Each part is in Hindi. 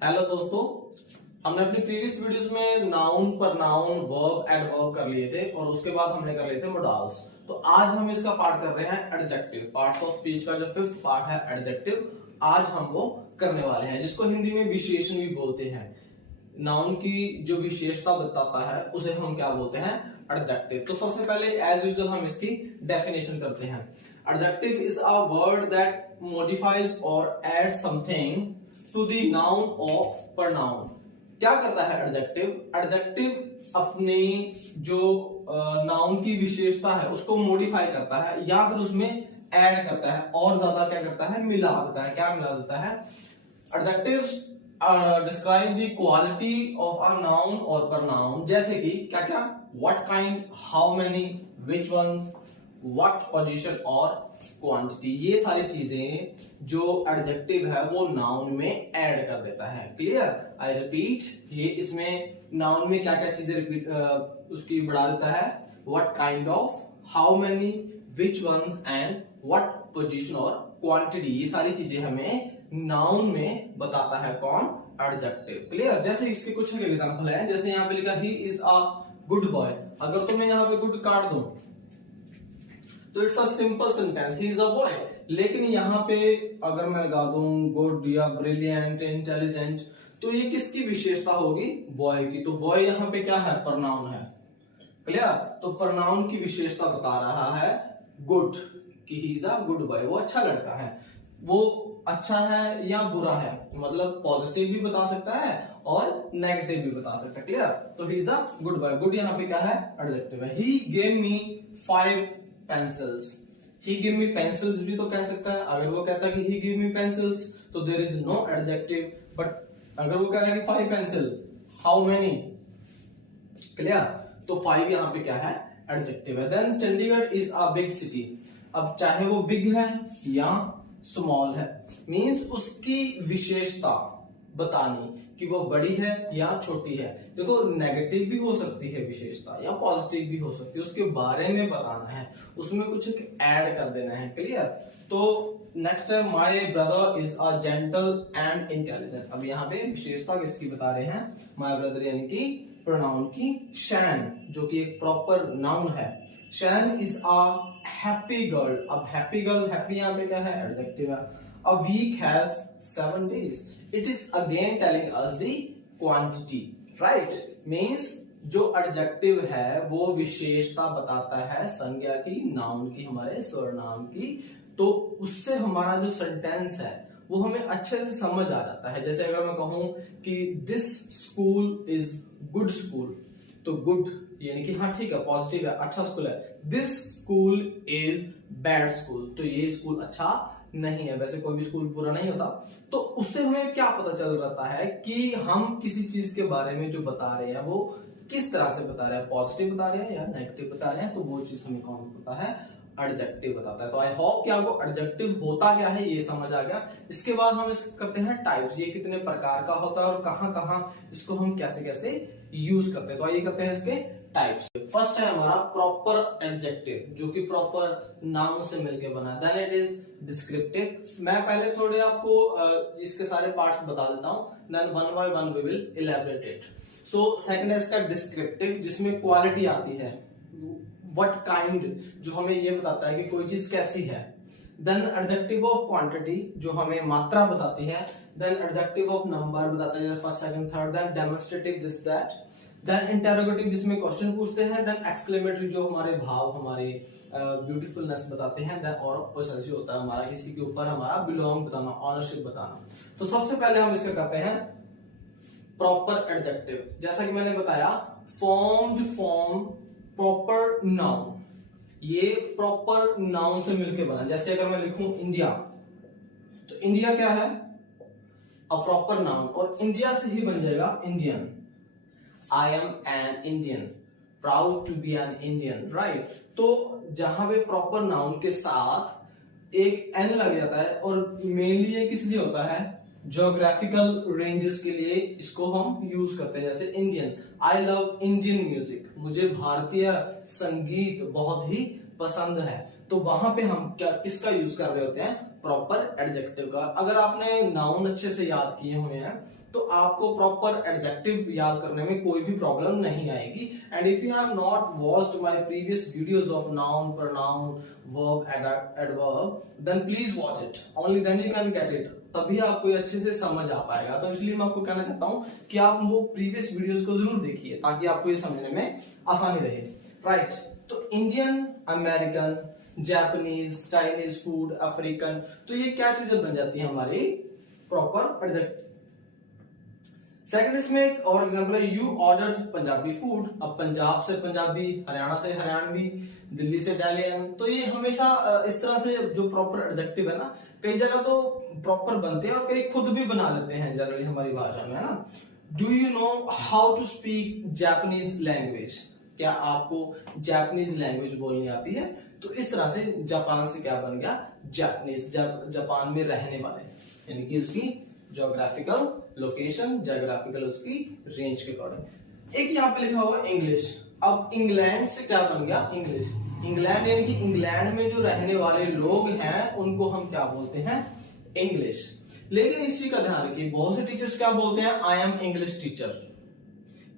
हेलो दोस्तों, हमने अपनी प्रीवियस वीडियोस में नाउन पर नाउन वर्ब एडवर्ब कर लिए थे और उसके बाद हमने कर लिए थे मोडाल्स। तो आज हम इसका पार्ट कर रहे हैं एडजेक्टिव। पार्ट्स ऑफ स्पीच का जो फिफ्थ पार्ट है एडजेक्टिव, आज हम वो करने वाले हैं, जिसको हिंदी में विशेषण भी बोलते हैं। नाउन की जो विशेषता बताता है उसे हम क्या बोलते हैं? एडजेक्टिव। तो सबसे पहले एज यूजुअल हम इसकी डेफिनेशन करते हैं। Adjective is a word that modifies or add something to the noun और प्रनाउन। क्या करता है एडजेक्टिव? एडजेक्टिव अपनी जो नाउन की विशेषता है उसको मॉडिफाई करता है या फिर उसमें ऐड करता है और ज्यादा क्या करता है? मिला देता है। क्या मिला देता है? Adjectives describe the quality of a noun और प्रनाउन। जैसे कि क्या क्या? What kind, how many, which ones, what position और क्वांटिटी। ये सारी चीजें जो एडजेक्टिव है वो नाउन में ऐड कर देता है। क्लियर? आई रिपीट, ये इसमें नाउन में क्या क्या चीजें रिपीट उसकी बढ़ा देता है। What kind of, how many, which ones and what position और क्वांटिटी। ये सारी चीजें हमें नाउन में बताता है कौन? एडजेक्टिव। क्लियर? जैसे इसके कुछ एग्जांपल है, जैसे यहाँ पे लिखा he is a good boy. अगर तुम्हें यहाँ पे गुड काट दूं तो it's a simple sentence, he is a boy. लेकिन यहाँ पे अगर मैं लगा दूं गुड या ब्रिलियंट, इंटेलिजेंट, तो ये किसकी विशेषता होगी? बॉय की। तो बॉय यहाँ पे क्या है? प्रनाउन है। क्लियर? तो प्रनाउन की विशेषता बता रहा है गुड, कि ही इज अ गुड बॉय, वो अच्छा लड़का है। वो अच्छा है या बुरा है, मतलब पॉजिटिव भी बता सकता है और नेगेटिव भी बता सकता है। क्लियर? तो ही is a good boy. Good यहाँ पे क्या है? एडजेक्टिव है। He gave me 5 pencils। he give me pencils भी तो कह सकता है। अगर वो कहता है कि he give me pencils तो there is no adjective। but अगर वो कह रहा है कि 5 pencil, how many? क्लियर? तो 5 यहाँ पे क्या है? एडजेक्टिव है। Then Chandigarh is a big city. अब चाहे वो बिग है या स्मॉल है, मींस उसकी विशेषता बतानी कि वो बड़ी है या छोटी है। देखो, नेगेटिव भी हो सकती है विशेषता या पॉजिटिव भी हो सकती है, उसके बारे में बताना है, उसमें कुछ ऐड कर देना है। क्लियर? तो नेक्स्ट है my brother is a gentle and intelligent. अब यहाँ पे विशेषता किसकी बता रहे हैं? माय ब्रदर यानी कि प्रोनाउन की शैन, जो कि एक प्रॉपर नाउन है। Shan is a happy girl. अब हैप्पी गर्ल, हैप्पी यहाँ पे क्या है? एडजेक्टिव है। A week has 7 days। It is again telling us the quantity, right? Means जो एडजेक्टिव है वो विशेषता बताता है संज्ञा की, नाउन की, हमारे सर्वनाम की। तो उससे हमारा जो सेंटेंस है वो हमें अच्छे से समझ आ जाता है। जैसे अगर मैं कहूं कि this school is good school, तो गुड यानी कि हाँ ठीक है, पॉजिटिव है, अच्छा स्कूल है। This school is bad school, तो ये स्कूल अच्छा नहीं है। वैसे कोई भी स्कूल बुरा नहीं होता। तो उससे हमें क्या पता चल रहा है कि हम किसी चीज के बारे में जो बता रहे हैं वो किस तरह से बता रहे हैं, पॉजिटिव बता रहे हैं या नेगेटिव बता रहे हैं। तो वो चीज हमें कौन बताता है? एडजेक्टिव बताता है। तो आई होप कि आपको एडजेक्टिव होता क्या है ये समझ आ गया। इसके बाद हम करते हैं टाइप्स, ये कितने प्रकार का होता है और कहां कहां इसको हम कैसे कैसे यूज करते हैं। तो आइए करते हैं इसके टाइप्स। फर्स्ट है हमारा प्रॉपर एडजेक्टिव, जो कि प्रॉपर नाउन से मिलकर बना है। Then it is descriptive. मैं पहले थोड़े आपको इसके सारे पार्ट्स बता देता हूं, then one by one we will elaborate it. So second है इसका डिस्क्रिप्टिव, जिसमें क्वालिटी आती है। व्हाट काइंड, जो हमें ये बताता है कि कोई चीज कैसी है। देन एडजेक्टिव ऑफ क्वांटिटी, जो हमें मात्रा बताती है। देन एडजेक्टिव ऑफ नंबर बताता है, first second third. Then demonstrative, this that. Then interrogative, जिसमें क्वेश्चन पूछते हैं। देन एक्सक्लेमेटरी, जो हमारे भाव, हमारे ब्यूटीफुलनेस बताते हैं। देन और पोसेसिव होता है हमारा किसी के ऊपर हमारा बिलोंग बताना, ऑनरशिप बताना। तो सबसे पहले हम इसका करते हैं प्रॉपर एडजेक्टिव। जैसा कि मैंने बताया, फॉर्म्ड फ्रॉम प्रॉपर नाउन, ये प्रॉपर नाउन से मिलकर बना। जैसे अगर मैं लिखूं इंडिया, तो इंडिया क्या है? अ प्रॉपर नाउन, और इंडिया से ही बन जाएगा Indian. I am an Indian, proud to be an Indian, right? तो जहां पे प्रॉपर नाउन के साथ एक एन लग जाता है, और मेनली ये किस लिए होता है? ज्योग्राफिकल रेंजेस के लिए इसको हम यूज करते हैं। जैसे Indian, I love Indian music, मुझे भारतीय संगीत बहुत ही पसंद है। तो वहां पे हम क्या किसका यूज कर रहे होते हैं? प्रॉपर एडजेक्टिव का। अगर आपने नाउन अच्छे से याद किए हुए हैं तो आपको प्रॉपर एडजेक्टिव याद करने में कोई भी प्रॉब्लम नहीं आएगी। And if you have not watched my previous videos of noun, pronoun, verb, adverb, then please watch it, only then you can get it, तभी आपको ये अच्छे से समझ आ पाएगा। तो इसलिए मैं आपको कहना चाहता हूं कि आप वो प्रीवियस वीडियोस को जरूर देखिए ताकि आपको ये समझने में आसानी रहे, राइट। तो Indian, American, Japanese, Chinese food, African, तो ये क्या चीजें बन जाती है हमारी प्रॉपर एडजेक्टिव। सेकंड इसमें एक और एग्जांपल है, यू ऑर्डर्ड पंजाबी फूड। अब पंजाब से पंजाबी, हरियाणा से हरियाणवी, दिल्ली से दिल्लियन, तो ये हमेशा इस तरह से जो प्रॉपर एडजेक्टिव है ना, कई जगह तो प्रॉपर बनते हैं और कई खुद भी बना लेते हैं जनरली हमारी भाषा में, है ना। Do you know how to speak Japanese language? क्या आपको जापानीज लैंग्वेज बोलनी आती है? तो इस तरह से जापान से क्या बन गया, जापानीज, जापान में रहने वाले, यानी कि उसकी ज्योग्राफिकल लोकेशन, ज्योग्राफिकल उसकी रेंज के अकॉर्डिंग। एक यहाँ पे लिखा हुआ इंग्लिश। अब इंग्लैंड से क्या बन गया, इंग्लिश। इंग्लैंड यानी कि इंग्लैंड में जो रहने वाले लोग हैं उनको हम क्या बोलते हैं, इंग्लिश। लेकिन इस चीज का ध्यान रखिए, बहुत से टीचर्स क्या बोलते हैं, आई एम इंग्लिश टीचर,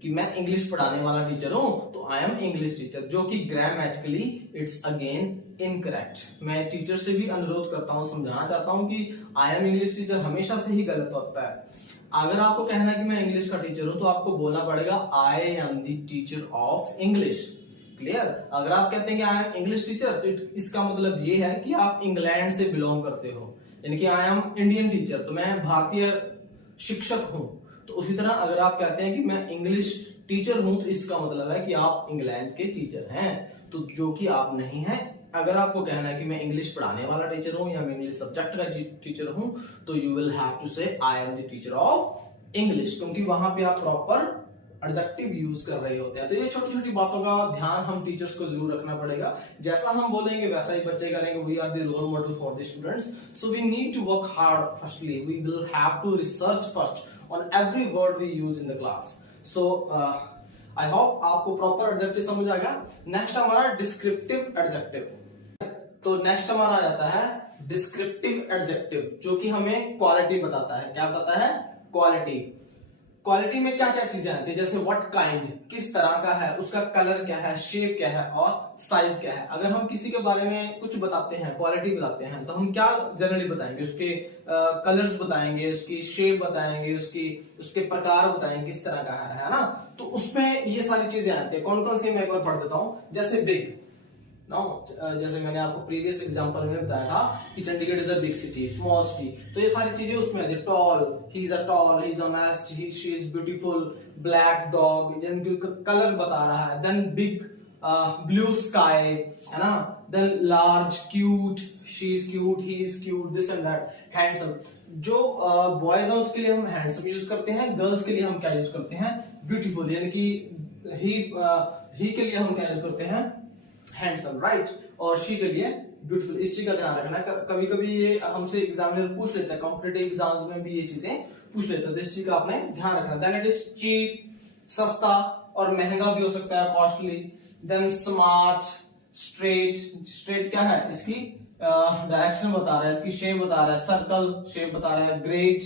कि मैं इंग्लिश पढ़ाने वाला टीचर हूं, तो आई एम इंग्लिश टीचर, जो कि ग्रामेटिकली इट्स अगेन इनकरेक्ट। मैं टीचर से भी अनुरोध करता हूं, समझाना चाहता हूं कि आई एम इंग्लिश टीचर हमेशा से ही गलत होता है। अगर आपको कहना है कि मैं इंग्लिश का टीचर हूं तो आपको बोलना पड़ेगा I am the teacher of English. Clear? अगर आप कहते हैं कि आई एम इंग्लिश टीचर तो इसका मतलब ये है कि आप इंग्लैंड से बिलोंग करते हो, यानी कि आई एम इंडियन टीचर, तो मैं भारतीय शिक्षक हूं। तो उसी तरह अगर आप कहते हैं कि मैं इंग्लिश टीचर हूं तो इसका मतलब है कि आप इंग्लैंड के टीचर हैं, तो जो कि आप नहीं हैं। अगर आपको कहना है कि मैं इंग्लिश पढ़ाने वाला टीचर हूं या मैं इंग्लिश सब्जेक्ट का टीचर हूं, तो यू विल हैव टू से I am the teacher of English, क्योंकि वहां पे आप प्रॉपर एडजेक्टिव यूज कर रहे होते हैं। तो ये छोटी छोटी बातों का ध्यान हम टीचर्स को जरूर रखना पड़ेगा। जैसा हम बोलेंगे वैसा ही बच्चे करेंगे। We are the role model for the students, so we need to work hard. Firstly we will have to research first on every word we use in the class. So I hope आपको प्रॉपर एडजेक्टिव समझ आ गया। नेक्स्ट हमारा डिस्क्रिप्टिव एडजेक्टिव। तो नेक्स्ट हमारा आ जाता है डिस्क्रिप्टिव एडजेक्टिव, जो कि हमें क्वालिटी बताता है। क्या बताता है? क्वालिटी। क्वालिटी में क्या क्या चीजें आती है, जैसे व्हाट काइंड, किस तरह का है, उसका कलर क्या है, शेप क्या है और साइज क्या है। अगर हम किसी के बारे में कुछ बताते हैं, क्वालिटी बताते हैं, तो हम क्या जनरली बताएंगे, उसके कलर्स बताएंगे, उसकी शेप बताएंगे, उसके प्रकार बताएंगे किस तरह का है ना। तो उसमें ये सारी चीजें आती है। कौन कौन सी मैं एक बार पढ़ देता हूं। जैसे बिग, जैसे मैंने आपको प्रीवियस एग्जांपल में बताया था कि Chandigarh is a big city, small city, तो ये सारी चीजें उसमें आती है। Tall, he is a tall, he is honest, he she is beautiful, black dog, जिनकी कलर बता रहा है। देन बिग, ब्लू स्काई, है ना। Then large, cute, she is cute, he is cute, this and that. Handsome, जो बॉयज है उसके लिए हम हैंडसम यूज करते हैं, गर्ल्स के लिए हम क्या यूज करते हैं, ब्यूटीफुल, यानी कि ही के लिए हम क्या यूज करते हैं, हैंडसम, राइट, और शी के लिए ब्यूटीफुल। इस चीज का ध्यान रखना। कभी कभी ये हमसे एग्जामिनर पूछ लेता है, कॉम्पिटिटिव एग्जाम्स में भी ये चीजें पूछ लेता है, तो इस चीज का आपने ध्यान रखना। देन इट इज चीप, सस्ता और महंगा भी हो सकता है, costly. Then smart, straight, straight क्या है, इसकी डायरेक्शन बता रहा है, इसकी शेप बता रहा है, सर्कल शेप बता रहा है। ग्रेट,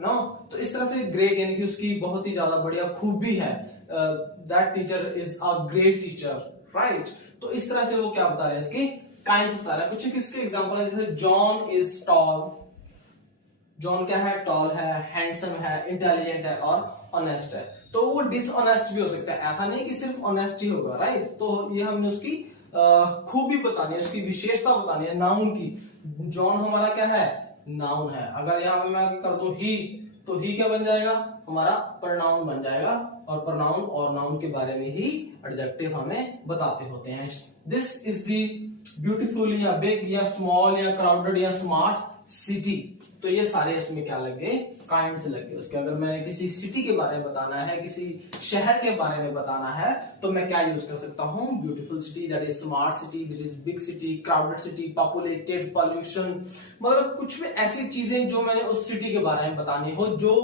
नो, तो इस तरह से ग्रेट यानी कि उसकी बहुत ही ज्यादा बढ़िया खूबी है, that teacher is a great teacher, right. तो इस तरह से वो क्या बता रहे हैं, इसकी काइंड बता रहा है। कुछ किसके एग्जांपल है, जैसे जॉन इज टॉल, जॉन क्या है, टॉल है, हैंडसम है, इंटेलिजेंट है और ऑनेस्ट है। तो वो डिसऑनेस्ट भी हो सकता है, ऐसा नहीं कि सिर्फ ऑनेस्ट ही होगा, राइट। तो ये हमने उसकी खूबी बतानी है, उसकी विशेषता बतानी है, नाउन की। जॉन हमारा क्या है, नाउन है। अगर यहाँ पे मैं कर दूं ही, तो ही क्या बन जाएगा, हमारा प्रोनाउन बन जाएगा, और प्रोनाउन और नाउन के बारे में ही एडजेक्टिव हमें बताते होते हैं। दिस इज द ब्यूटीफुल या बिग या स्मॉल या क्राउडेड या स्मार्ट सिटी, तो ये सारे इसमें क्या लगे, काइंड से लगे। उसके अगर मैंने किसी सिटी के बारे में बताना है, किसी शहर के बारे में बताना है, तो मैं क्या यूज कर सकता हूँ, beautiful city, that is smart city, that is big city, crowded city, populated, pollution, मतलब कुछ भी ऐसी चीजें जो मैंने उस सिटी के बारे में बतानी हो, जो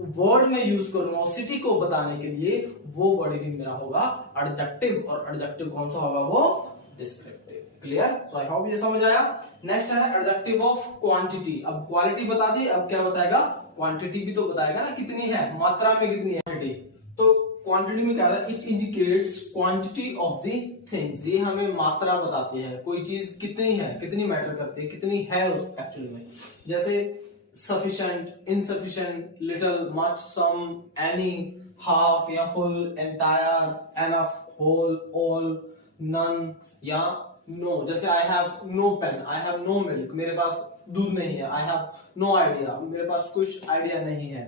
वर्ड में यूज करूंगा सिटी को बताने के लिए, वो वर्ड ही मेरा होगा एडजेक्टिव। और एडजेक्टिव कौन सा होगा, वो descriptive. Clear? So I hope ये समझ आया। नेक्स्ट है एडजेक्टिव ऑफ क्वांटिटी। अब क्वालिटी बता दी, अब क्या बताएगा? क्वांटिटी भी तो बताएगा ना, कितनी है, मात्रा में कितनी है क्वांटिटी। तो क्वांटिटी में क्या है? It indicates quantity of the things. ये हमें मात्रा बताती है, कोई चीज कितनी है, कितनी मैटर करती है, कितनी है उस एक्चुअली में। जैसे sufficient, insufficient, little, much, some, any, half या full, entire, enough, whole, all, none या no। जैसे I have no pen, I have no milk, मेरे पास दूध नहीं है। I have no idea, मेरे पास कुछ आइडिया नहीं है।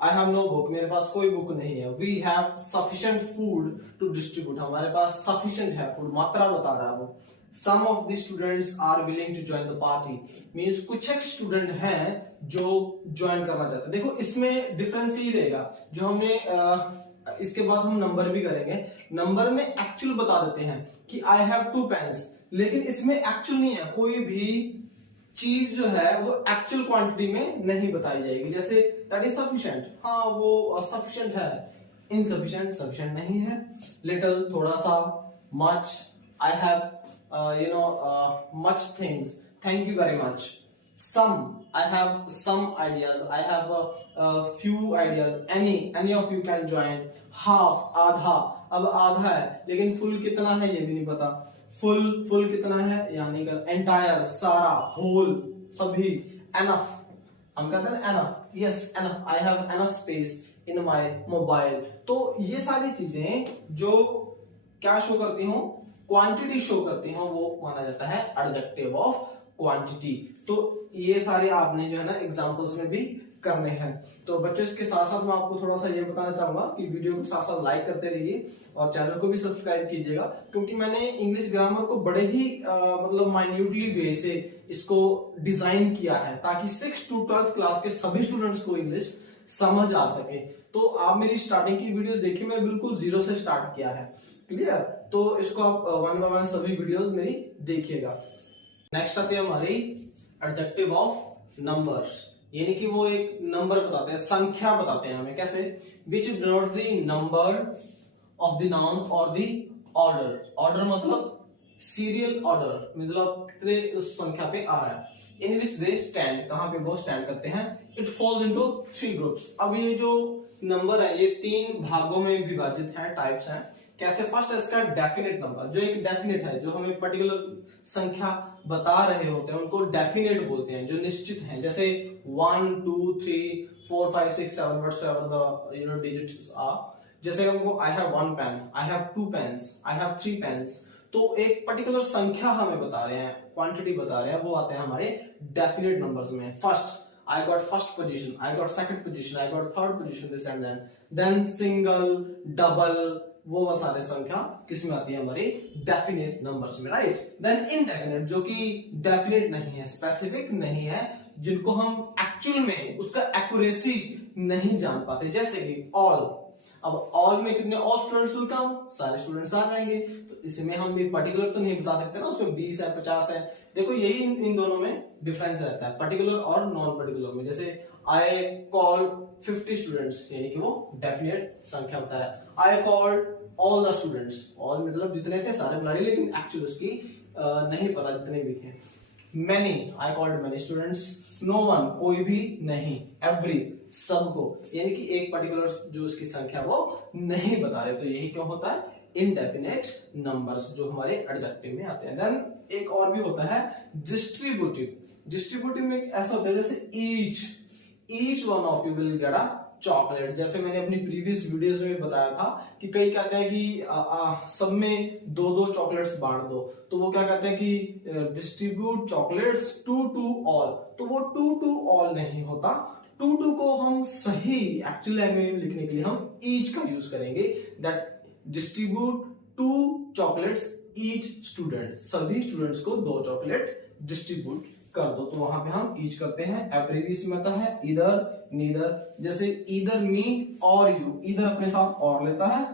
I have no book, मेरे पास कोई बुक नहीं है। We have sufficient food to distribute, हमारे पास sufficient है food, मात्रा बता रहा है वो। Some of the students are willing to join the party, means कुछ एक स्टूडेंट हैं जो ज्वाइन करना चाहते हैं। देखो इसमें डिफरेंस ही रहेगा, जो हमें इसके बाद हम नंबर भी करेंगे। नंबर में एक्चुअल बता देते हैं कि I have 2 pens, लेकिन इसमें एक्चुअल नहीं है, कोई भी चीज जो है वो एक्चुअल क्वांटिटी में नहीं बताई जाएगी। जैसे दैट इज सफिशिएंट, हाँ वो सफिशिएंट है। इनसफिशिएंट, सफिशिएंट नहीं है। लिटिल, थोड़ा सा। Much, I have much things, thank you very much। some, I have some ideas, I have a few ideas। any of you can join। half, आधा, अब आधा है लेकिन फुल कितना है ये भी नहीं पता। फुल कितना है यानी कि एंटायर, सारा, होल, सभी। enough, हम कहते हैं enough, yes enough, I have enough space in my mobile। तो ये सारी चीजें जो क्या शो करती हूँ, क्वांटिटी शो करती हूँ, वो माना जाता है एडजेक्टिव ऑफ क्वांटिटी। तो ये सारे आपने जो है ना एग्जांपल्स में भी करने हैं। तो बच्चों इसके साथ साथ मैं आपको थोड़ा सा ये बताना चाहूंगा कि वीडियो को साथ साथ लाइक करते रहिए और चैनल को भी सब्सक्राइब कीजिएगा, क्योंकि मैंने इंग्लिश ग्रामर को बड़े ही मतलब माइन्यूटली वे से इसको डिजाइन किया है ताकि 6 to 12th क्लास के सभी स्टूडेंट्स को इंग्लिश समझ आ सके। तो आप मेरी स्टार्टिंग की वीडियोस देखिए, मैं बिल्कुल जीरो से स्टार्ट किया है। क्लियर? तो इसको आप 1 by 1 सभी वीडियोस मेरी देखिएगा। नेक्स्ट आते हैं हमारी एडजेक्टिव ऑफ नंबर्स, यानी कि वो एक नंबर बताते हैं, संख्या बताते हैं हमें। कैसे? विच denotes the number of the noun और द ऑर्डर। ऑर्डर मतलब सीरियल ऑर्डर, मतलब कितने उस संख्या पे आ रहा है। इन विच दे स्टैंड, कहां पे वो स्टैंड करते हैं। It falls into 3 groups. अब ये जो नंबर है ये 3 भागों में विभाजित है, टाइप्स हैं। कैसे? फर्स्ट है इसका डेफिनेट नंबर, जो एक डेफिनेट है, जो हमें पर्टिकुलर संख्या बता रहे होते हैं उनको डेफिनेट बोलते हैं, जो निश्चित हैं। जैसे 1 2 3 4 5 6 7 whatsoever the digits are। जैसे हमको I have 1 pen, I have 2 pens, I have 3 pens। तो एक पर्टिकुलर संख्या हमें बता रहे हैं, क्वांटिटी बता रहे हैं, वो आते हैं हमारे डेफिनेट नंबर्स में। First, I got first position, I got second position, I got third position, this and then single, double, वो सारे संख्या किस में आती है? हमारे डेफिनेट नंबर्स में, राइट? देन इनडेफिनेट, जो कि डेफिनेट नहीं है, स्पेसिफिक नहीं है, जिनको हम एक्चुअल में उसका एक्यूरेसी नहीं जान पाते। जैसे कि ऑल। अब ऑल में कितने ऑल स्टूडेंट्स विल कम, सारे स्टूडेंट्स आ जाएंगे। तो इसमें हम एक पर्टिकुलर तो नहीं बता सकते ना, उसमें 20 है 50 है। देखो यही इन दोनों में डिफरेंस रहता है, पर्टिकुलर और नॉन पर्टिकुलर में। जैसे आई कॉल 50 स्टूडेंट्स, यानी कि वो डेफिनेट संख्या बता रहा है। I called all the students, all मतलब जितने थे सारे बुला लिए, लेकिन एक्चुअली उसकी नहीं पता जितने भी थे। Many, I called many students. No one, कोई भी नहीं। एवरी, सबको, यानी कि एक पर्टिकुलर जो उसकी संख्या वो नहीं बता रहे। तो यही क्यों होता है? इनडेफिनेट नंबर्स जो हमारे एडजेक्टिव में आते हैं। देन एक और भी होता है डिस्ट्रीब्यूटिव। डिस्ट्रीब्यूटिव में ऐसा होता है जैसे each one of you will get a chocolate. जैसे मैंने अपनी प्रीवियस वीडियोस में बताया था कि कई कहते हैं कि सब में 2-2 चॉकलेट्स बांट दो, तो वो क्या कहते हैं कि डिस्ट्रीब्यूट चॉकलेट्स टू ऑल। तो वो टू ऑल नहीं होता। टू को हम सही एक्चुअल लैंग्वेज में लिखने के लिए हम ईच का यूज करेंगे। That distribute 2 chocolates each student, सभी स्टूडेंट्स को 2 चॉकलेट डिस्ट्रीब्यूट कर दो। तो वहां पे हम ईच करते हैं। एब्रीविएशन में आता है इधर, नीदर। जैसे इधर मी और यू, इधर अपने साथ और लेता है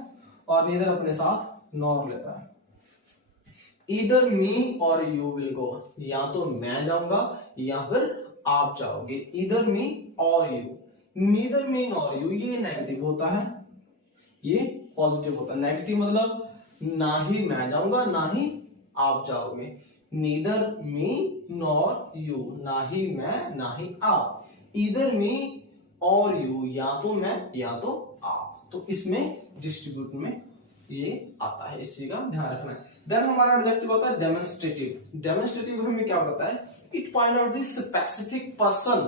और नीदर अपने साथ नॉर लेता है। इधर मी और यू विल गो, या तो मैं जाऊंगा या फिर आप जाओगे। इधर मी और you, neither me nor you, ये नेगेटिव होता है, ये पॉजिटिव होता है। नेगेटिव मतलब ना ही मैं जाऊंगा ना ही आप जाओगे। नीदर मी नॉर यू, ना ही मैं ना ही आप। ईदर मी और यू, या तो मैं या तो आप। तो इसमें डिस्ट्रीब्यूट में ये आता है, इस चीज का ध्यान रखना है। देन हमारा एडजेक्टिव होता है डेमोन्स्ट्रेटिव। डेमोन्स्ट्रेटिव हमें क्या बताता है? It point out the specific person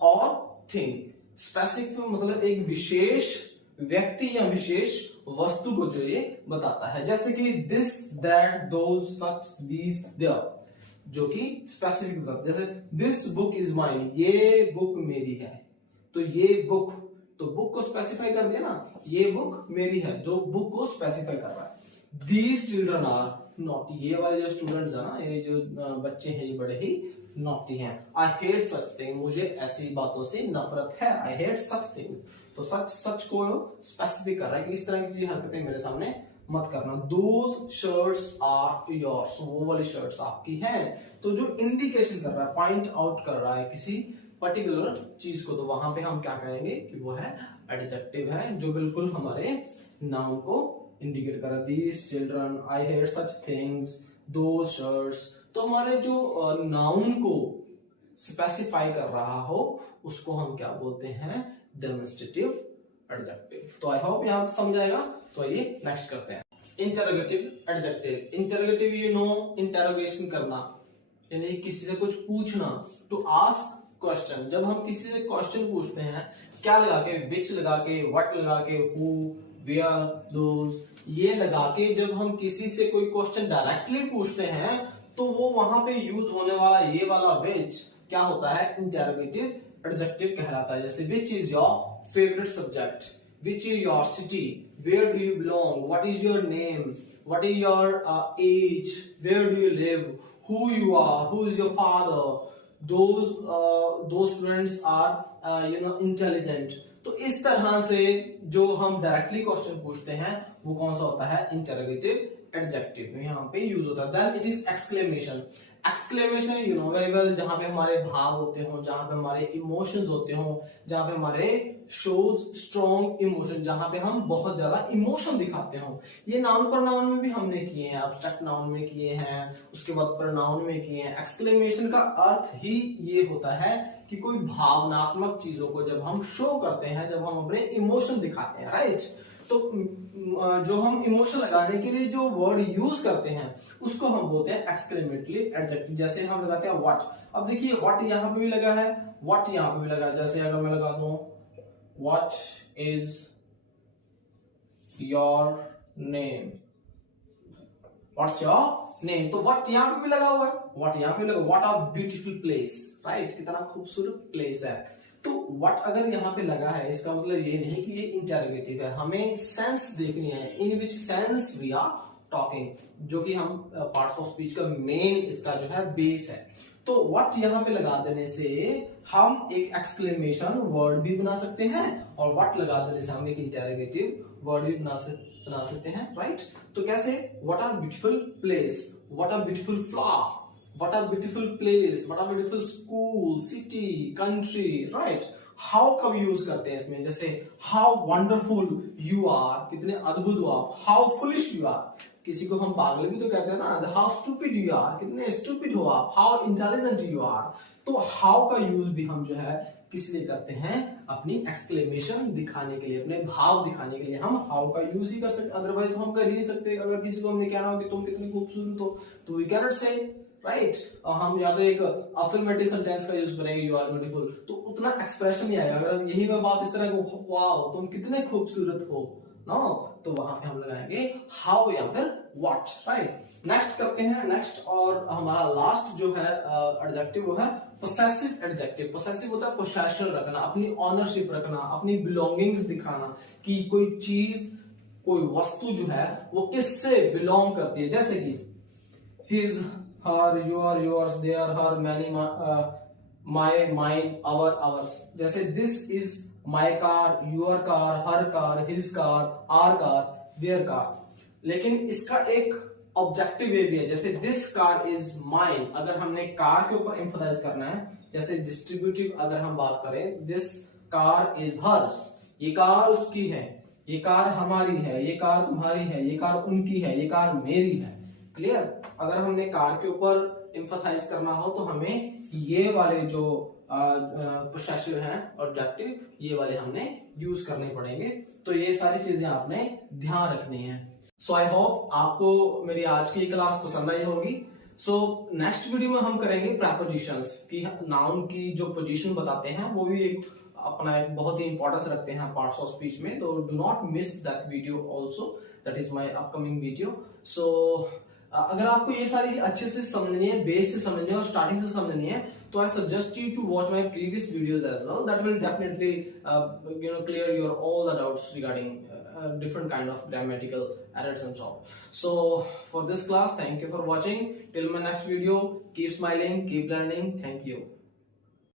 और थिंग। स्पेसिफिक मतलब एक विशेष व्यक्ति या विशेष वस्तु को जो ये बताता है, जैसे कि this that those such these there, जो कि स्पेसिफिक बताता है। जैसे दिस बुक इज माइन, ये बुक मेरी है। तो ये बुक, तो बुक को स्पेसिफाई कर दिया ना, ये बुक मेरी है, जो बुक को स्पेसिफाई कर रहा है। दीज चिल्ड्रन आर नॉटी, ये वाले जो स्टूडेंट्स है ना, ये जो बच्चे हैं ये बड़े ही नॉटी हैं। आई हेट सच थिंग, मुझे ऐसी बातों से नफरत है। आई हेट सच थिंग, तो सच को स्पेसिफिक कर रहा है कि इस तरह की हरकतें मेरे सामने मत करना। दोज शर्ट्स आर योर्स, वो वाली शर्ट्स आपकी हैं। तो जो इंडिकेशन कर रहा है, पॉइंट आउट कर रहा है किसी पर्टिकुलर चीज को, तो वहां पे हम क्या कहेंगे कि वो है एडजेक्टिव है, जो बिल्कुल हमारे नाउन को इंडिकेट कर रहा है। These children, I hate such things, those shirts. तो हमारे जो नाउन को स्पेसिफाई कर रहा हो उसको हम क्या बोलते हैं? Demonstrative adjective. तो आई होप यहां समझ आएगा। तो आइए नेक्स्ट करते हैं, interrogative adjective. Interrogative you know, interrogation करना, यानी किसी से कुछ पूछना। टू आस्क क्वेश्चन, जब हम किसी से क्वेश्चन पूछते हैं, क्या लगा के? विच लगा के, व्हाट लगा के, हु, वेयर, दोज, ये लगा के जब हम किसी से कोई क्वेश्चन डायरेक्टली पूछते हैं, तो वो वहां पे यूज होने वाला ये वाला विच क्या होता है? इंटरोगेटिव एडजेक्टिव कहलाता है। जैसे which is your favourite subject, which is your city, where do you belong, what is your name, what is your age, where do you live, who you are, who is your father, those students are intelligent। तो इस तरह से जो हम डायरेक्टली क्वेश्चन पूछते हैं वो कौन सा होता है? इंटरोगेटिव एडजेक्टिव यहाँ पे यूज होता है। Then it is exclamation. Exclamation you know very well, जहां पे हमारे भाव होते हो, जहां पे हमारे इमोशंस होते हो, जहां पे हमारे शोज स्ट्रॉन्ग इमोशन, जहां पे हम बहुत ज्यादा इमोशन दिखाते हो। ये नाउन पर नाउन में भी हमने किए हैं, एब्स्ट्रैक्ट नाउन में किए हैं, उसके बाद प्रोनाउन में किए हैं। एक्सक्लेमेशन का अर्थ ही ये होता है कि कोई भावनात्मक चीजों को जब हम शो करते हैं, जब हम अपने इमोशन दिखाते हैं, राइट। तो जो हम इमोशन लगाने के लिए जो वर्ड यूज करते हैं उसको हम बोलते हैं एक्सक्लेमेटरी एडजेक्टिव। जैसे हम लगाते हैं व्हाट। अब देखिए व्हाट यहाँ पे भी लगा है, व्हाट यहाँ पे भी लगा है। जैसे अगर मैं लगा दूं what is your name, what's your name, तो व्हाट यहाँ पे भी लगा हुआ है, व्हाट यहाँ पे लगा, what a beautiful place, right, कितना खूबसूरत प्लेस है। तो व्हाट अगर यहाँ पे लगा है, इसका मतलब ये नहीं कि ये इंटरोगेटिव है, हमें सेंस देखनी है, इन विच सेंस वी आर टॉकिंग, जो कि हम पार्ट्स ऑफ स्पीच का मेन इसका जो है बेस है। तो व्हाट यहाँ पे लगा देने से हम एक एक्सक्लेमेशन वर्ड भी बना सकते हैं, और व्हाट लगा देने से हम एक इंटरोगेटिव वर्ड भी बना सकते हैं, राइट। तो कैसे? What are beautiful place, what are beautiful flower, what a beautiful place, what a beautiful school, city, country, right? how कब यूज करते हैं इसमें? जैसे how wonderful you are, कितने अद्भुत हो आप, how foolish you are, किसी को हम पागल भी तो कहते हैं ना, how stupid you are, कितने stupid हो आप, how intelligent you are। तो how का यूज भी हम जो है किस लिए करते हैं? अपनी एक्सक्लेमेशन दिखाने के लिए, अपने भाव दिखाने के लिए हम हाउ का यूज ही कर सकते, अदरवाइज तो हम कर ही नहीं सकते। अगर किसी को हमने कहना हो कि तुम कितनी खूबसूरत हो, तो वी कैन नॉट से, राइट। हम या तो एक अफर्मेटिव सेंटेंस का यूज करेंगे, यू आर ब्यूटीफुल, तो उतना एक्सप्रेशन नहीं आएगा। अगर यही मैं बात इस तरह को, वाओ तुम कितने खूबसूरत हो, नो, तो वहां पे हम लगाएंगे हाउ या फिर व्हाट, राइट। नेक्स्ट करते हैं, नेक्स्ट और हमारा लास्ट जो है एडजेक्टिव वो है पोसेसिव एडजेक्टिव। पोसेसिव होता है पोसेशन रखना, अपनी ऑनरशिप रखना, अपनी बिलोंगिंग्स दिखाना कि कोई चीज, कोई वस्तु जो है वो किससे बिलोंग करती है। जैसे कि his, her, your, yours, their, her, many, my, mine, our, ours. जैसे this is my car, your car, her car, his car, our car, their car. लेकिन इसका एक ऑब्जेक्टिव वे भी है, जैसे दिस कार इज माइन, अगर हमने कार के ऊपर एम्फसाइज करना है। जैसे डिस्ट्रीब्यूटिव अगर हम बात करें, दिस कार इज हर्स, ये कार उसकी है, ये कार हमारी है, ये कार तुम्हारी है, ये कार उनकी है, ये कार मेरी है। क्लियर। अगर हमने कार के ऊपर एम्फसाइज करना हो तो हमें ये वाले जो पोसेसिव हैं ऑब्जेक्टिव, ये वाले हमने यूज करने पड़ेंगे। तो ये सारी चीजें आपने ध्यान रखनी है। सो आई होप आपको मेरी आज की क्लास पसंद आई होगी। सो नेक्स्ट वीडियो में हम करेंगे प्रेपोजिशंस की, नाउन की जो पोजीशन बताते हैं वो भी एक अपना एक बहुत ही इंपॉर्टेंस रखते हैं पार्ट्स ऑफ स्पीच में। तो do not miss that video also, that is my upcoming video. So अगर आपको ये सारी अच्छे से समझनी है, बेस से समझनी है और स्टार्टिंग से समझनी है, तो I suggest you to watch my previous videos as well. That will definitely clear your all the doubts regarding different kind of grammatical errors and so on. So for this class, thank you for watching. Till my next video, keep smiling, keep learning. Thank you.